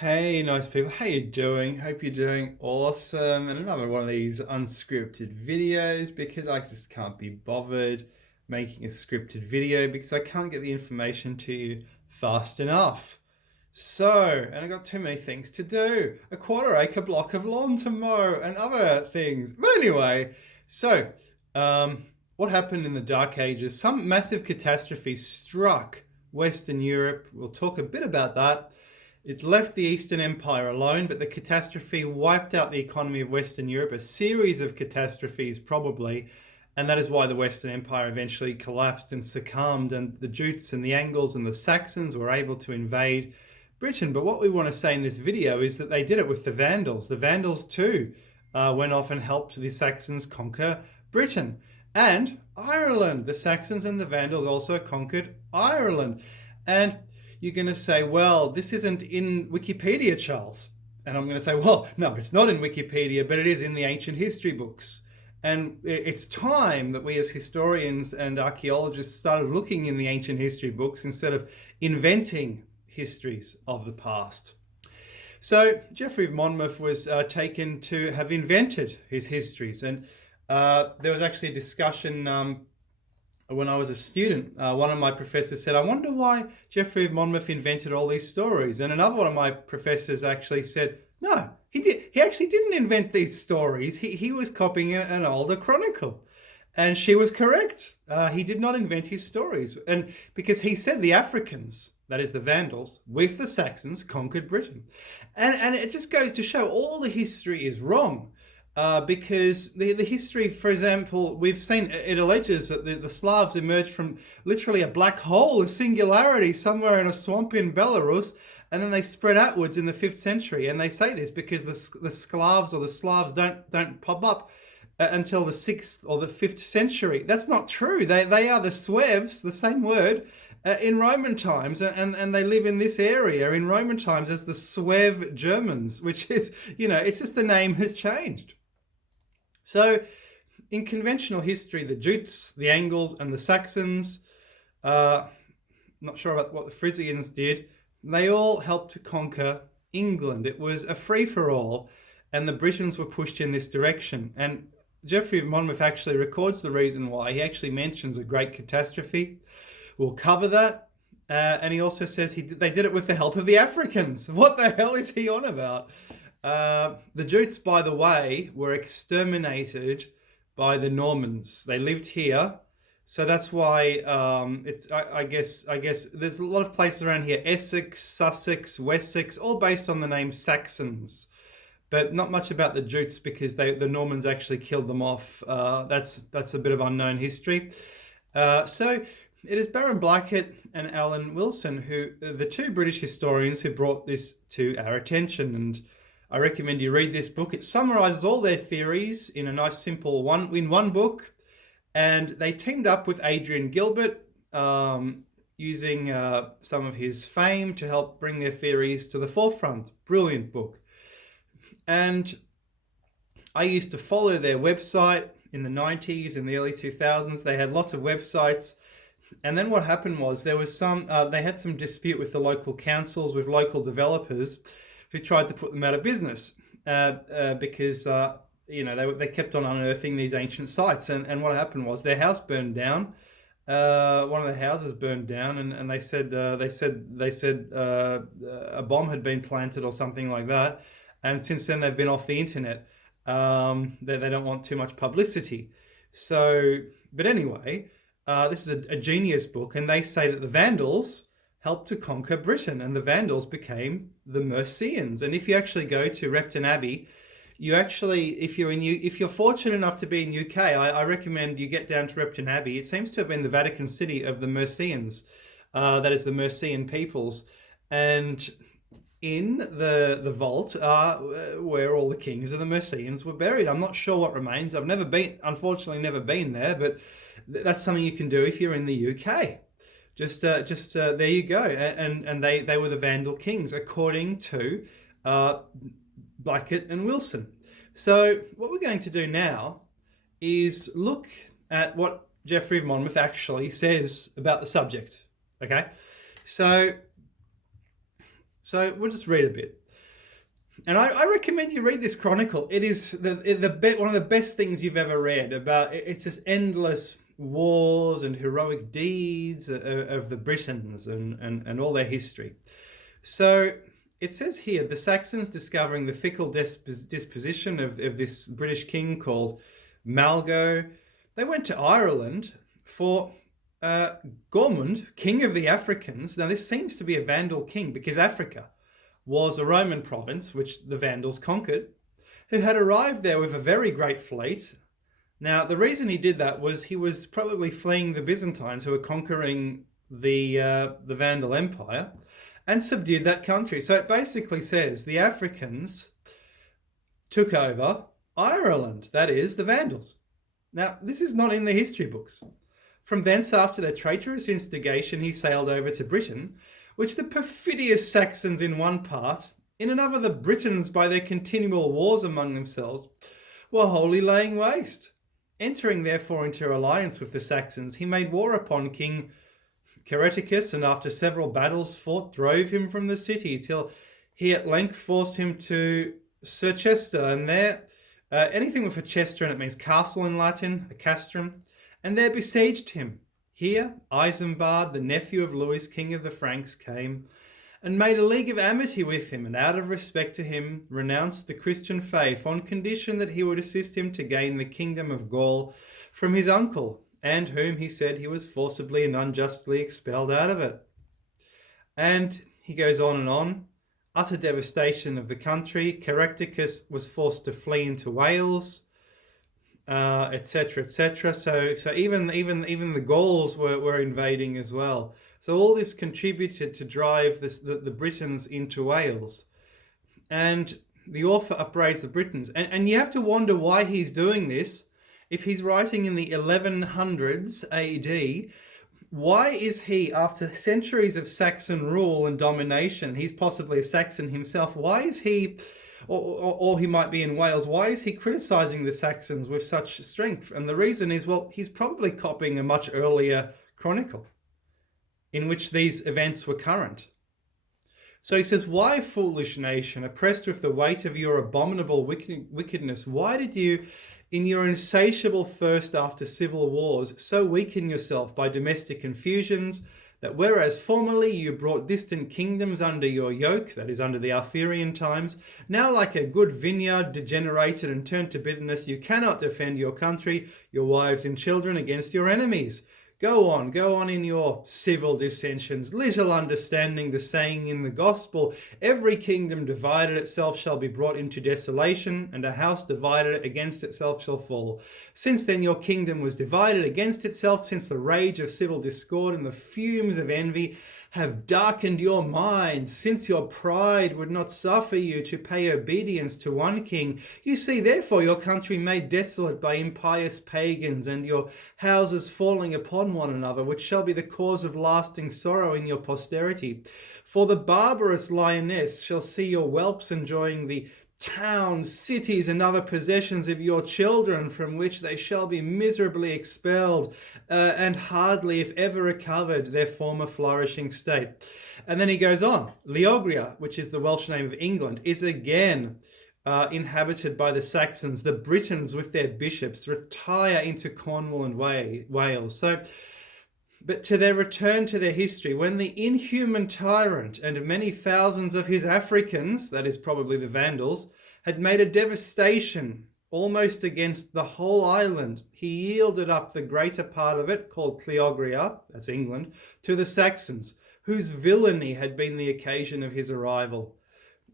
Hey, nice people. How you doing? Hope you're doing awesome. And another one of these unscripted videos because I just can't be bothered making a scripted video because I can't get the information to you fast enough. So, and I got too many things to do. A quarter acre block of lawn to mow and other things. But anyway, so what happened in the Dark Ages? Some massive catastrophe struck Western Europe. We'll talk a bit about that. It left the Eastern Empire alone, but the catastrophe wiped out the economy of Western Europe, a series of catastrophes probably, and that is why the Western Empire eventually collapsed and succumbed, and the Jutes and the Angles and the Saxons were able to invade Britain. But what we want to say in this video is that they did it with the Vandals. The Vandals too went off and helped the Saxons conquer Britain. And Ireland. The Saxons and the Vandals also conquered Ireland. And you're going to say, well, this isn't in Wikipedia, Charles. And I'm going to say, well, no, it's not in Wikipedia, but it is in the ancient history books. And it's time that we as historians and archaeologists started looking in the ancient history books instead of inventing histories of the past. So Geoffrey of Monmouth was taken to have invented his histories. And there was actually a discussion when I was a student. One of my professors said, I wonder why Geoffrey of Monmouth invented all these stories. And another one of my professors actually said, no, he actually didn't invent these stories. He was copying an older chronicle. And she was correct. He did not invent his stories. And because he said the Africans, that is the Vandals, with the Saxons conquered Britain. And it just goes to show all the history is wrong. Because the history, for example, we've seen, it alleges that the Slavs emerged from literally a black hole, a singularity somewhere in a swamp in Belarus, and then they spread outwards in the 5th century. And they say this because the Slavs don't pop up until the 6th or the 5th century. That's not true. They are the Sueves, the same word, in Roman times, and they live in this area in Roman times as the Suev Germans, which is, it's just the name has changed. So in conventional history, the Jutes, the Angles, and the Saxons, not sure about what the Frisians did, they all helped to conquer England. It was a free-for-all, and the Britons were pushed in this direction. And Geoffrey of Monmouth actually records the reason why. He actually mentions a great catastrophe. We'll cover that. And he also says they did it with the help of the Africans. What the hell is he on about? The Jutes, by the way, were exterminated by the Normans. They lived here, so that's why I guess there's a lot of places around here: Essex, Sussex, Wessex, all based on the name Saxons, but not much about the Jutes because the Normans actually killed them off. That's a bit of unknown history. So it is Baron Blackett and Alan Wilson, who the two British historians who brought this to our attention, and I recommend you read this book. It summarizes all their theories in a nice simple one book, and they teamed up with Adrian Gilbert using some of his fame to help bring their theories to the forefront. Brilliant book. And I used to follow their website in the 90s and the early 2000s. They had lots of websites. And then what happened was there was they had some dispute with the local councils, with local developers who tried to put them out of business because, they kept on unearthing these ancient sites. And what happened was their house burned down. One of the houses burned down, and they said a bomb had been planted or something like that. And since then they've been off the internet. They don't want too much publicity. So, but anyway, this is a genius book, and they say that the Vandals helped to conquer Britain, and the Vandals became the Mercians. And if you actually go to Repton Abbey, you actually, if you're fortunate enough to be in UK, I recommend you get down to Repton Abbey. It seems to have been the Vatican City of the Mercians, that is the Mercian peoples, and in the vault where all the kings of the Mercians were buried. I'm not sure what remains. I've unfortunately never been there, but that's something you can do if you're in the UK. Just there you go. And they were the Vandal kings, according to Blackett and Wilson. So what we're going to do now is look at what Geoffrey of Monmouth actually says about the subject. Okay, so we'll just read a bit. And I recommend you read this chronicle. It is one of the best things you've ever read about. It's just endless wars and heroic deeds of the Britons and all their history. So it says here, the Saxons, discovering the fickle disposition of this British king called Malgo, they went to Ireland for Gormund, king of the Africans. Now this seems to be a Vandal king, because Africa was a Roman province which the Vandals conquered, who had arrived there with a very great fleet. Now, the reason he did that was he was probably fleeing the Byzantines, who were conquering the Vandal Empire, and subdued that country. So it basically says the Africans took over Ireland, that is, the Vandals. Now, this is not in the history books. From thence, after their traitorous instigation, he sailed over to Britain, which the perfidious Saxons in one part, in another the Britons by their continual wars among themselves, were wholly laying waste. Entering therefore into alliance with the Saxons, he made war upon King Careticus, and after several battles fought, drove him from the city, till he at length forced him to Circhester, and there, anything with a chester in it means castle in Latin, a castrum, and there besieged him. Here Isambard, the nephew of Louis, king of the Franks, came and made a league of amity with him, and out of respect to him renounced the Christian faith, on condition that he would assist him to gain the kingdom of Gaul from his uncle, and whom he said he was forcibly and unjustly expelled out of it. And he goes on and on. Utter devastation of the country. Caractacus was forced to flee into Wales, etc., etc. So even the Gauls were invading as well. So all this contributed to drive the Britons into Wales. And the author upbraids the Britons. And you have to wonder why he's doing this. If he's writing in the 1100s AD, why is he, after centuries of Saxon rule and domination, he's possibly a Saxon himself, why is he, or he might be in Wales, why is he criticising the Saxons with such strength? And the reason is, well, he's probably copying a much earlier chronicle in which these events were current. So he says, why, foolish nation, oppressed with the weight of your abominable wickedness, why did you, in your insatiable thirst after civil wars, so weaken yourself by domestic confusions, that whereas formerly you brought distant kingdoms under your yoke, that is, under the Arthurian times, now like a good vineyard degenerated and turned to bitterness, you cannot defend your country, your wives and children against your enemies. Go on in your civil dissensions, little understanding the saying in the gospel, every kingdom divided itself shall be brought into desolation, and a house divided against itself shall fall. Since then your kingdom was divided against itself, since the rage of civil discord and the fumes of envy have darkened your minds, since your pride would not suffer you to pay obedience to one king. You see therefore your country made desolate by impious pagans, and your houses falling upon one another, which shall be the cause of lasting sorrow in your posterity. For the barbarous lioness shall see your whelps enjoying the towns, cities, and other possessions of your children, from which they shall be miserably expelled, and hardly, if ever, recovered their former flourishing state. And then he goes on. Leogria, which is the Welsh name of England, is again inhabited by the Saxons. The Britons, with their bishops, retire into Cornwall and Wales. But to their return to their history, when the inhuman tyrant and many thousands of his Africans, that is probably the Vandals, had made a devastation almost against the whole island, he yielded up the greater part of it, called Cleogria, that's England, to the Saxons, whose villainy had been the occasion of his arrival.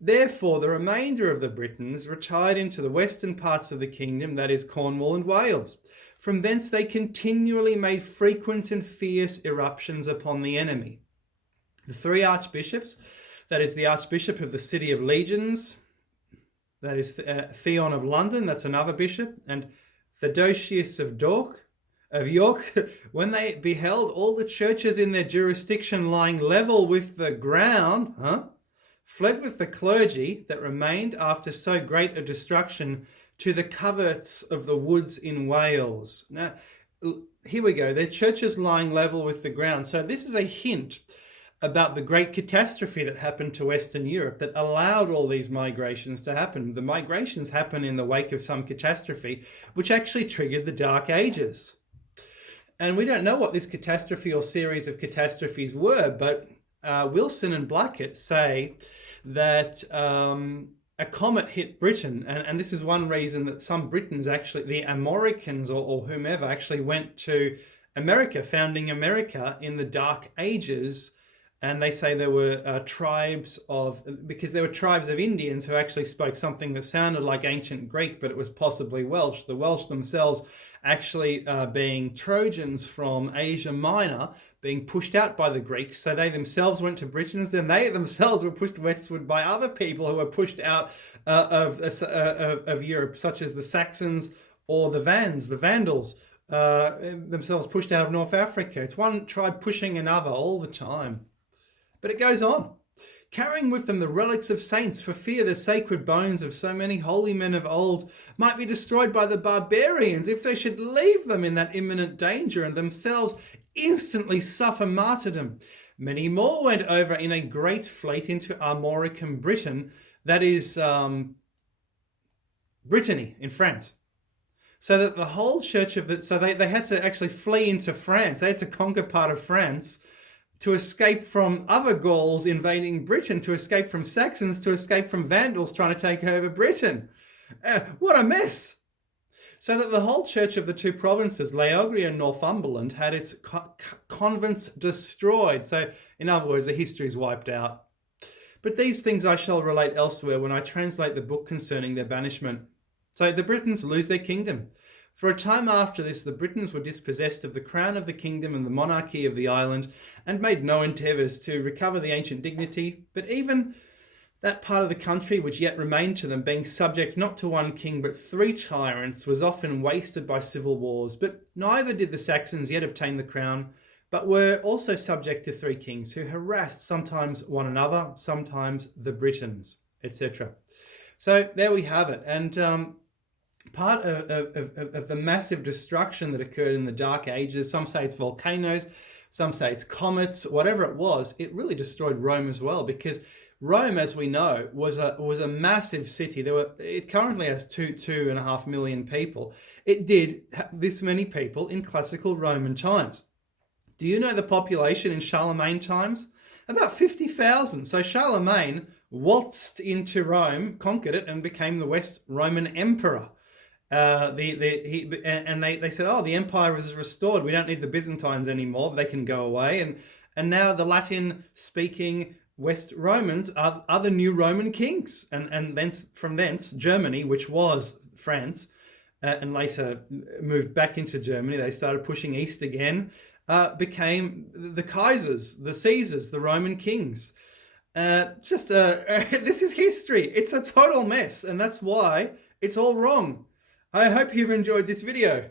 Therefore, the remainder of the Britons retired into the western parts of the kingdom, that is Cornwall and Wales. From thence they continually made frequent and fierce eruptions upon the enemy. The three archbishops, that is the Archbishop of the City of Legions, that is Theon of London, that's another bishop, and Theodosius of York, when they beheld all the churches in their jurisdiction lying level with the ground, fled with the clergy that remained after so great a destruction to the coverts of the woods in Wales. Now, here we go. Their churches lying level with the ground. So this is a hint about the great catastrophe that happened to Western Europe that allowed all these migrations to happen. The migrations happen in the wake of some catastrophe, which actually triggered the Dark Ages. And we don't know what this catastrophe or series of catastrophes were, but Wilson and Blackett say that a comet hit Britain, and this is one reason that some Britons actually, the Amoricans or whomever, actually went to America, founding America in the Dark Ages. And they say there were because there were tribes of Indians who actually spoke something that sounded like ancient Greek, but it was possibly Welsh. The Welsh themselves actually being Trojans from Asia Minor, being pushed out by the Greeks. So they themselves went to Britain, and they themselves were pushed westward by other people who were pushed out of Europe, such as the Saxons or the Vandals, themselves pushed out of North Africa. It's one tribe pushing another all the time. But it goes on. Carrying with them the relics of saints, for fear the sacred bones of so many holy men of old might be destroyed by the barbarians if they should leave them in that imminent danger and themselves instantly suffer martyrdom. Many more went over in a great fleet into Armorican Britain, that is Brittany in France. So that the whole church of it, so they had to actually flee into France. They had to conquer part of France to escape from other Gauls invading Britain, to escape from Saxons, to escape from Vandals trying to take over Britain. What a mess! So that the whole church of the two provinces, Laogria and Northumberland, had its convents destroyed. So, in other words, the history is wiped out. But these things I shall relate elsewhere when I translate the book concerning their banishment. So the Britons lose their kingdom. For a time after this, the Britons were dispossessed of the crown of the kingdom and the monarchy of the island, and made no endeavours to recover the ancient dignity. But even that part of the country which yet remained to them, being subject not to one king but 3 tyrants, was often wasted by civil wars. But neither did the Saxons yet obtain the crown, but were also subject to 3 kings, who harassed sometimes one another, sometimes the Britons, etc. So there we have it. And part of the massive destruction that occurred in the Dark Ages, some say it's volcanoes, some say it's comets, whatever it was, it really destroyed Rome as well, because Rome, as we know, was a massive city. It currently has 2.5 million people. It did have this many people in classical Roman times. Do you know the population in Charlemagne times? About 50,000. So Charlemagne waltzed into Rome, conquered it, and became the West Roman Emperor. They said, oh, the empire was restored. We don't need the Byzantines anymore. They can go away. And now the Latin-speaking West Romans are the new Roman kings. And from thence, Germany, which was France, and later moved back into Germany, they started pushing east again, became the Kaisers, the Caesars, the Roman kings. This is history. It's a total mess, and that's why it's all wrong. I hope you've enjoyed this video.